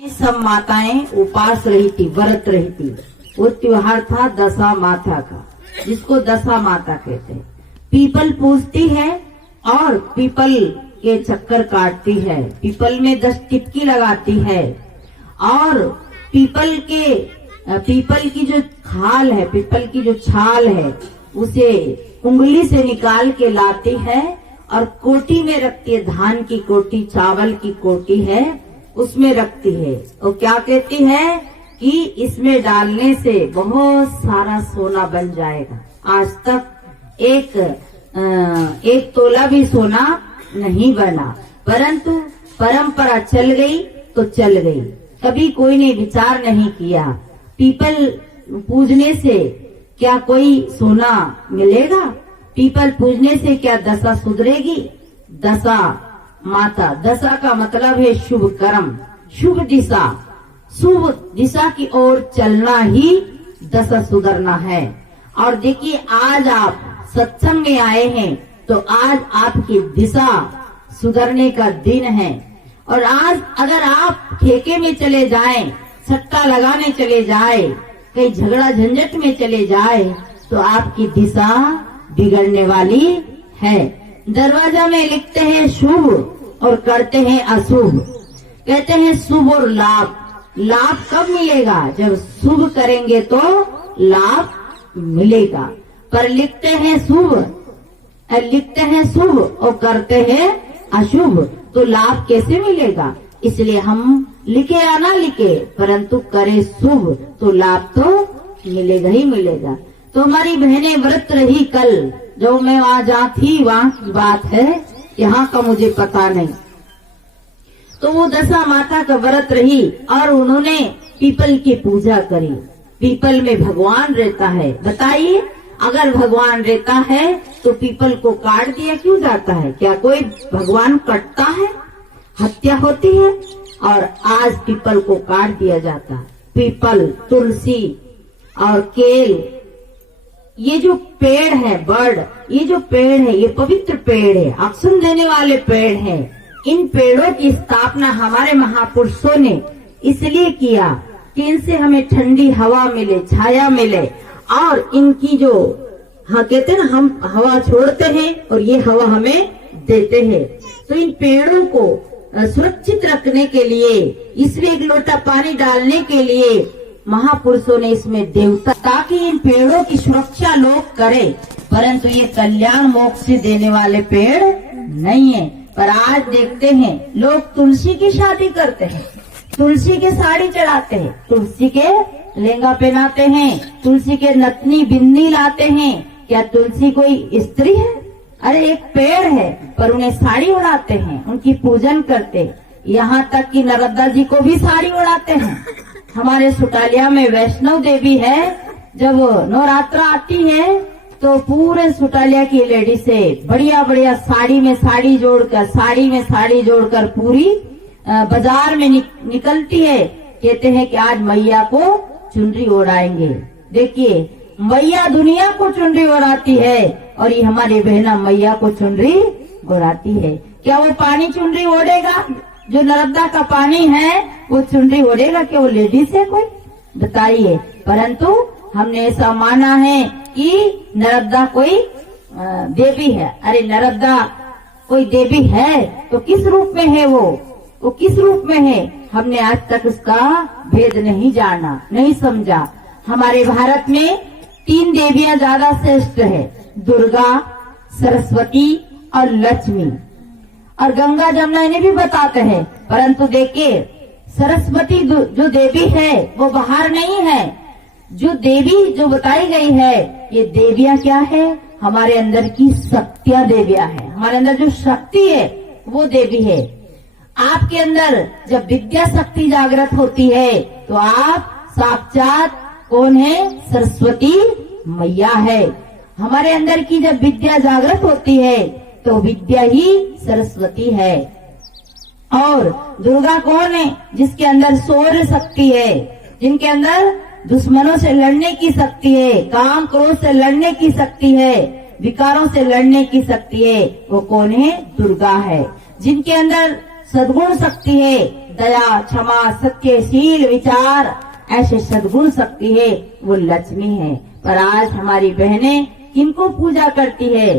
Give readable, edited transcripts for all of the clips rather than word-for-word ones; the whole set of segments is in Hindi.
सब माताएं उपास रही थी, व्रत रही थी। वो त्योहार था दशा माता का, जिसको दशा माता कहते हैं। पीपल पूजती है और पीपल के चक्कर काटती है, पीपल में 10 टिपकी लगाती है और पीपल की जो खाल है, पीपल की जो छाल है, उसे उंगली से निकाल के लाती है और कोटी में रखती है। धान की कोटी, चावल की कोटी है, उसमें रखती है। और क्या कहती है कि इसमें डालने से बहुत सारा सोना बन जाएगा। आज तक एक तोला भी सोना नहीं बना, परंतु परंपरा चल गई तो चल गई। कभी कोई ने विचार नहीं किया पीपल पूजने से क्या कोई सोना मिलेगा, पीपल पूजने से क्या दशा सुधरेगी। दशा माता, दशा का मतलब है शुभ कर्म, शुभ दिशा, शुभ दिशा की ओर चलना ही दशा सुधरना है। और देखिए, आज आप सत्संग में आए हैं तो आज आपकी दिशा सुधरने का दिन है। और आज अगर आप ठेके में चले जाएं, सट्टा लगाने चले जाए, कहीं झगड़ा झंझट में चले जाए, तो आपकी दिशा बिगड़ने वाली है। दरवाजा में लिखते हैं शुभ और करते हैं अशुभ। कहते हैं शुभ और लाभ। लाभ कब मिलेगा? जब शुभ करेंगे तो लाभ मिलेगा। पर लिखते हैं शुभ और करते हैं अशुभ, तो लाभ कैसे मिलेगा? इसलिए हम लिखे या ना लिखे, परंतु करे शुभ तो लाभ तो मिलेगा ही मिलेगा। तो हमारी बहनें व्रत रही कल, जो मैं वहाँ जहाँ थी वहाँ की बात है, यहाँ का मुझे पता नहीं। तो वो दशा माता का व्रत रही और उन्होंने पीपल की पूजा करी। पीपल में भगवान रहता है। बताइए, अगर भगवान रहता है तो पीपल को काट दिया क्यों जाता है? क्या कोई भगवान कटता है? हत्या होती है। और आज पीपल को काट दिया जाता है। पीपल, तुलसी और केल, ये जो पेड़ है, बर्ड, ये जो पेड़ है, ये पवित्र पेड़ है, ऑक्सीजन देने वाले पेड़ है। इन पेड़ों की स्थापना हमारे महापुरुषों ने इसलिए किया कि इनसे हमें ठंडी हवा मिले, छाया मिले। और इनकी जो कहते हैं ना, हम हवा छोड़ते हैं और ये हवा हमें देते हैं। तो इन पेड़ों को सुरक्षित रखने के लिए, इसमें एक लोटा पानी डालने के लिए महापुरुषों ने इसमें देवता, ताकि इन पेड़ों की सुरक्षा लोग करें। परंतु ये कल्याण मोक्ष देने वाले पेड़ नहीं है। पर आज देखते हैं लोग तुलसी की शादी करते हैं, तुलसी के साड़ी चढ़ाते हैं, तुलसी के लहंगा पहनाते हैं, तुलसी के नथनी बिंदी लाते हैं। क्या तुलसी कोई स्त्री है? अरे एक पेड़ है, पर उन्हें साड़ी उड़ाते हैं, उनकी पूजन करते। यहाँ तक कि नर्मदा जी को भी साड़ी उड़ाते हैं। हमारे सुटालिया में वैष्णव देवी है, जब नवरात्र आती है तो पूरे सुटालिया की लेडी से बढ़िया बढ़िया साड़ी में साड़ी जोड़कर पूरी बाजार में निकलती है। कहते हैं कि आज मैया को चुनरी ओढ़ाएंगे। देखिए, मैया दुनिया को चुनरी ओढ़ाती है और ये हमारी बहना मैया को चुनरी ओढ़ाती है। क्या वो पानी चुनरी ओढ़ेगा? जो नर्मदा का पानी है वो चुनरी ओढ़ेगा? क्या वो लेडीज है कोई? बताइए। परंतु हमने ऐसा माना है कि नर्मदा कोई देवी है। अरे नर्मदा कोई देवी है तो किस रूप में है? वो किस रूप में है? हमने आज तक उसका भेद नहीं जाना, नहीं समझा। हमारे भारत में 3 देवियां ज्यादा श्रेष्ठ है, दुर्गा, सरस्वती और लक्ष्मी। और गंगा जमुना इन्हें भी बताते हैं। परंतु देखिए, सरस्वती जो देवी है वो बाहर नहीं है। जो देवी जो बताई गई है, ये देवियां क्या है? हमारे अंदर की शक्तियां देवियां है। हमारे अंदर जो शक्ति है वो देवी है। आपके अंदर जब विद्या शक्ति जागृत होती है तो आप साक्षात कौन है? सरस्वती मैया है। हमारे अंदर की जब विद्या जागृत होती है तो विद्या ही सरस्वती है। और दुर्गा कौन है? जिसके अंदर शौर्य शक्ति है, जिनके अंदर दुश्मनों से लड़ने की शक्ति है, काम क्रोध से लड़ने की शक्ति है, विकारों से लड़ने की शक्ति है। वो कौन है? दुर्गा है। जिनके अंदर सद्गुण शक्ति है, दया, क्षमा, सत्यशील विचार, ऐसे सद्गुण शक्ति है, वो लक्ष्मी है। पर आज हमारी बहनें किनको पूजा करती है?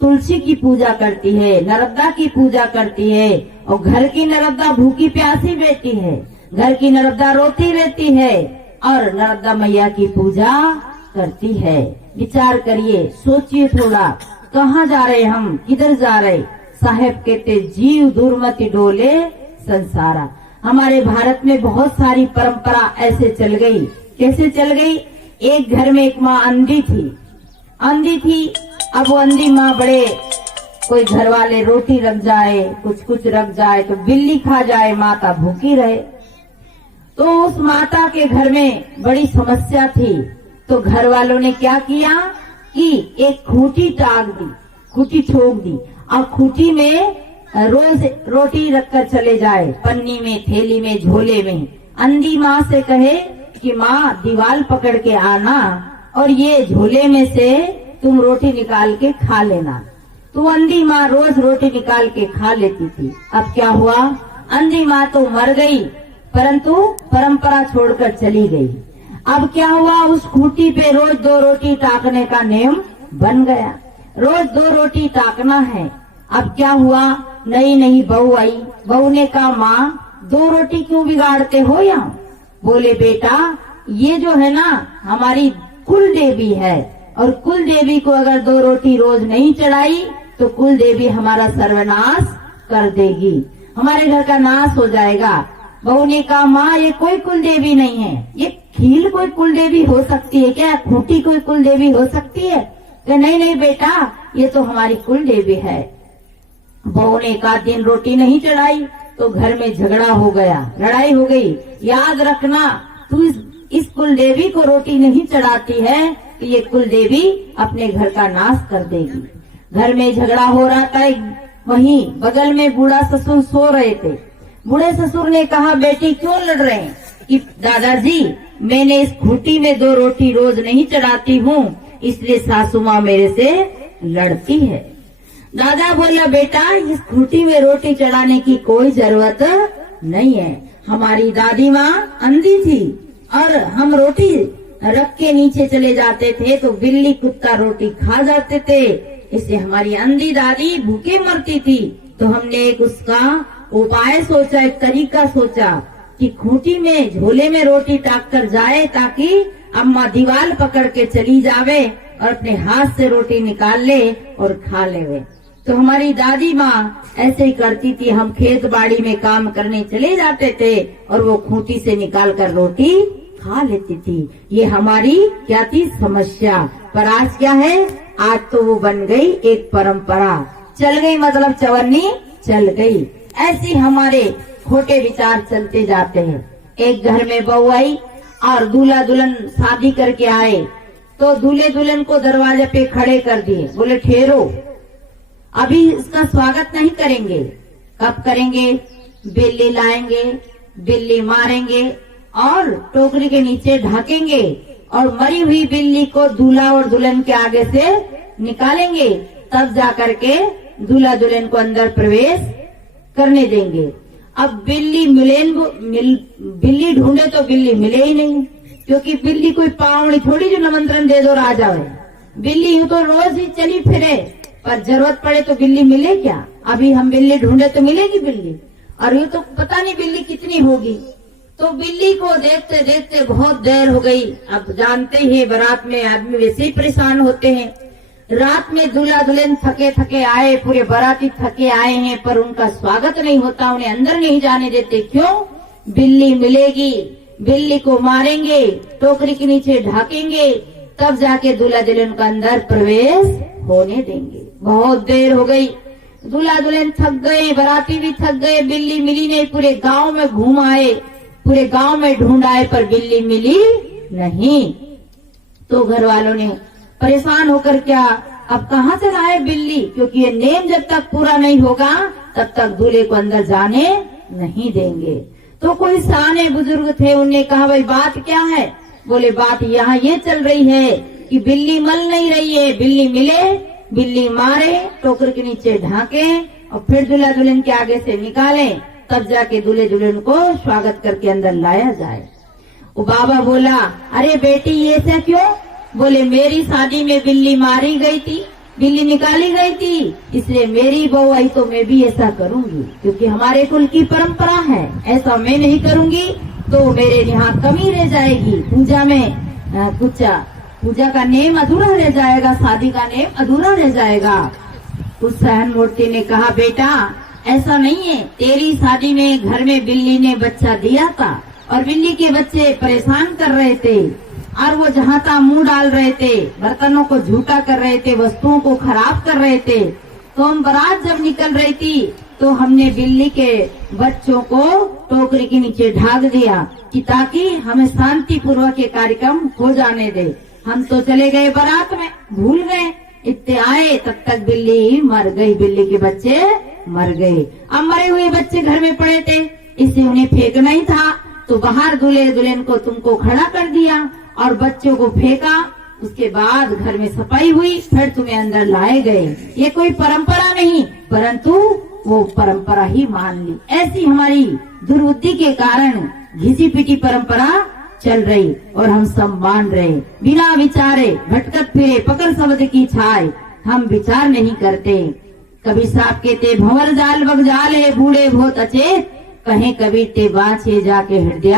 तुलसी की पूजा करती है, नर्मदा की पूजा करती है, और घर की नर्मदा भूखी प्यासी रहती है, घर की नर्मदा रोती रहती है और नर्मदा मैया की पूजा करती है। विचार करिए, सोचिए थोड़ा, कहाँ जा रहे हम, किधर जा रहे? साहेब कहते जीव दुर्मति डोले संसारा। हमारे भारत में बहुत सारी परंपरा ऐसे चल गई। कैसे चल गई? एक घर में एक माँ अंधी थी। अब वो अंधी माँ बड़े, कोई घर वाले रोटी रख जाए, कुछ रख जाए तो बिल्ली खा जाए, माता भूखी रहे। तो उस माता के घर में बड़ी समस्या थी। तो घर वालों ने क्या किया कि एक खूंटी खूंटी ठोक दी, और खूंटी में रोज रोटी रखकर चले जाए, पन्नी में, थैली में, झोले में। अंधी माँ से कहे कि माँ दीवार पकड़ के आना और ये झोले में से तुम रोटी निकाल के खा लेना। तो अंधी माँ रोज रोटी निकाल के खा लेती थी। अब क्या हुआ? अंधी माँ तो मर गई, परंतु परंपरा छोड़कर चली गई। अब क्या हुआ? उस खूंटी पे रोज 2 रोटी टाकने का नियम बन गया। रोज 2 रोटी टाकना है। अब क्या हुआ? नई बहू आई। बहू ने कहा, माँ 2 रोटी क्यों बिगाड़ते हो यहाँ? बोले, बेटा ये जो है ना हमारी कुल देवी है, और कुल देवी को अगर 2 रोटी रोज नहीं चढ़ाई तो कुल देवी हमारा सर्वनाश कर देगी, हमारे घर का नाश हो जाएगा। बहू ने कहा, माँ ये कोई कुल देवी नहीं है, ये खील कोई कुल देवी हो सकती है क्या? खूंटी कोई कुल देवी हो सकती है? कि नहीं बेटा, ये तो हमारी कुल देवी है। बहू ने कहा, दिन रोटी नहीं चढ़ाई तो घर में झगड़ा हो गया, लड़ाई हो गई। याद रखना, तू इस कुल देवी को रोटी नहीं चढ़ाती है तो ये कुल देवी अपने घर का नाश कर देगी। घर में झगड़ा हो रहा था। वहीं बगल में बूढ़ा ससुर सो रहे थे। बूढ़े ससुर ने कहा, बेटी क्यों लड़ रहे हैं? कि दादाजी मैंने इस खूंटी में 2 रोटी रोज नहीं चढ़ाती हूँ, इसलिए सासू माँ मेरे से लड़ती है। दादा बोला, बेटा इस खूंटी में रोटी चढ़ाने की कोई जरूरत नहीं है। हमारी दादी माँ अंधी थी और हम रोटी रख के नीचे चले जाते थे तो बिल्ली कुत्ता रोटी खा जाते थे, इसलिए हमारी अंधी दादी भूखे मरती थी। तो हमने एक उसका उपाय सोचा, एक तरीका सोचा कि खूंटी में, झोले में रोटी टाक कर जाए, ताकि अम्मा दीवार पकड़ के चली जावे और अपने हाथ से रोटी निकाल ले और खा ले। तो हमारी दादी माँ ऐसे ही करती थी। हम खेत बाड़ी में काम करने चले जाते थे और वो खूंटी से निकाल कर रोटी खा लेती थी। ये हमारी क्या थी? समस्या। पर आज क्या है? आज तो वो बन गई एक परंपरा, चल गई, मतलब चवन्नी चल गई। ऐसी हमारे खोटे विचार चलते जाते हैं। एक घर में बहू आई और दूल्हा दुल्हन शादी करके आए, तो दूल्हे दुल्हन को दरवाजे पे खड़े कर दिए। बोले, ठहरो, अभी इसका स्वागत नहीं करेंगे। कब करेंगे? बिल्ली लाएंगे, बिल्ली मारेंगे और टोकरी के नीचे ढकेंगे और मरी हुई बिल्ली को दूल्हा और दुल्हन के आगे से निकालेंगे, तब जाकर के दूल्हा दुल्हन को अंदर प्रवेश करने देंगे। अब बिल्ली बिल्ली ढूंढे तो बिल्ली मिले ही नहीं, क्योंकि बिल्ली कोई पावनी थोड़ी जो निमंत्रण दे दो आ जाए। बिल्ली यूं तो रोज ही चली फिरे, पर जरूरत पड़े तो बिल्ली मिले क्या? अभी हम बिल्ली ढूंढे तो मिलेगी बिल्ली, और यूं तो पता नहीं बिल्ली कितनी होगी। तो बिल्ली को देखते देखते बहुत देर हो गई। अब जानते ही बारात में आदमी वैसे ही परेशान होते हैं। रात में दूल्हा दुल्हन थके थके आए, पूरे बाराती थके आए हैं, पर उनका स्वागत नहीं होता, उन्हें अंदर नहीं जाने देते। क्यों? बिल्ली मिलेगी, बिल्ली को मारेंगे, टोकरी के नीचे ढकेंगे, तब जाके दूल्हा दुल्हन का अंदर प्रवेश होने देंगे। बहुत देर हो गई, दूल्हा दुल्हन थक गए, बाराती भी थक गए, बिल्ली मिली नहीं। पूरे गांव में घूम आए, पूरे गांव में ढूंढ आए, पर बिल्ली मिली नहीं। तो घर वालों ने परेशान होकर क्या, अब कहाँ से लाए बिल्ली, क्योंकि ये नेम जब तक पूरा नहीं होगा तब तक दूल्हे को अंदर जाने नहीं देंगे। तो कोई साने बुजुर्ग थे, उन्होंने कहा, भाई बात क्या है? बोले, बात यहाँ ये चल रही है कि बिल्ली मल नहीं रही है, बिल्ली मिले, बिल्ली मारे, टोकरी के नीचे ढाके और फिर दूल्हा दुल्हन के आगे से निकाले, तब जाके दूल्हे दुल्हन को स्वागत करके अंदर लाया जाए। वो बाबा बोला, अरे बेटी ये ऐसा क्यों? बोले मेरी शादी में बिल्ली मारी गई थी, बिल्ली निकाली गई थी, इसलिए मेरी बहू आई तो मैं भी ऐसा करूंगी, क्योंकि हमारे कुल की परंपरा है। ऐसा मैं नहीं करूंगी तो मेरे यहाँ कमी रह जाएगी, पूजा में पूजा का नेम अधूरा रह जाएगा, शादी का नेम अधूरा रह जाएगा। उस सहन मूर्ति ने कहा, बेटा ऐसा नहीं है, तेरी शादी में घर में बिल्ली ने बच्चा दिया था और बिल्ली के बच्चे परेशान कर रहे थे और वो जहाँ तहाँ मुंह डाल रहे थे, बर्तनों को झूठा कर रहे थे, वस्तुओं को खराब कर रहे थे। तो हम बारात जब निकल रही थी तो हमने बिल्ली के बच्चों को टोकरी के नीचे ढाक दिया कि ताकि हमें शांति पूर्वक ये कार्यक्रम हो जाने दे। हम तो चले गए बारात में, भूल गए, इतने आए तब तक बिल्ली मर गई, बिल्ली के बच्चे मर गए। अब मरे हुए बच्चे घर में पड़े थे, इसे उन्हें फेंकना ही था, तो बाहर दूल्हे दुल्हन को तुमको खड़ा कर दिया और बच्चों को फेंका। उसके बाद घर में सफाई हुई, फिर तुम्हें अंदर लाए गए। ये कोई परंपरा नहीं, परंतु वो परंपरा ही मान ली। ऐसी हमारी दुर्बुद्धि के कारण घिसी पिटी परंपरा चल रही और हम सब मान रहे, बिना विचारे भटकत फिरे पकड़ शब्द की छाए, हम विचार नहीं करते। कभी साहब कहते भंवर जाल बग जाल है, बूढ़े बहुत अचेत, कहें कभी ते बाछे जाके हृदय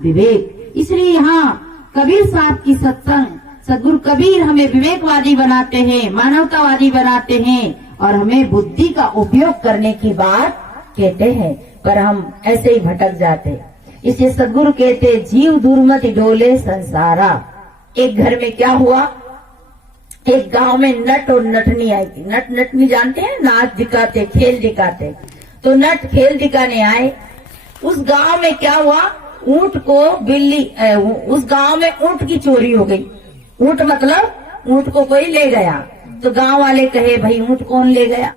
विवेक। इसलिए यहाँ कबीर साहब की सत्संग, सदगुरु कबीर हमें विवेकवादी बनाते हैं, मानवतावादी बनाते हैं और हमें बुद्धि का उपयोग करने की बात कहते हैं, पर हम ऐसे ही भटक जाते। इसे सदगुरु कहते जीव दुर्मति डोले संसारा। एक घर में क्या हुआ, एक गांव में नट और नटनी आई थी। नट नटनी जानते हैं, नाच दिखाते, खेल दिखाते। तो नट खेल दिखाने आए। उस गांव में क्या हुआ, ऊंट को बिल्ली, उस गांव में ऊंट की चोरी हो गई। ऊंट मतलब ऊंट को कोई ले गया। तो गांव वाले कहे भाई ऊंट कौन ले गया?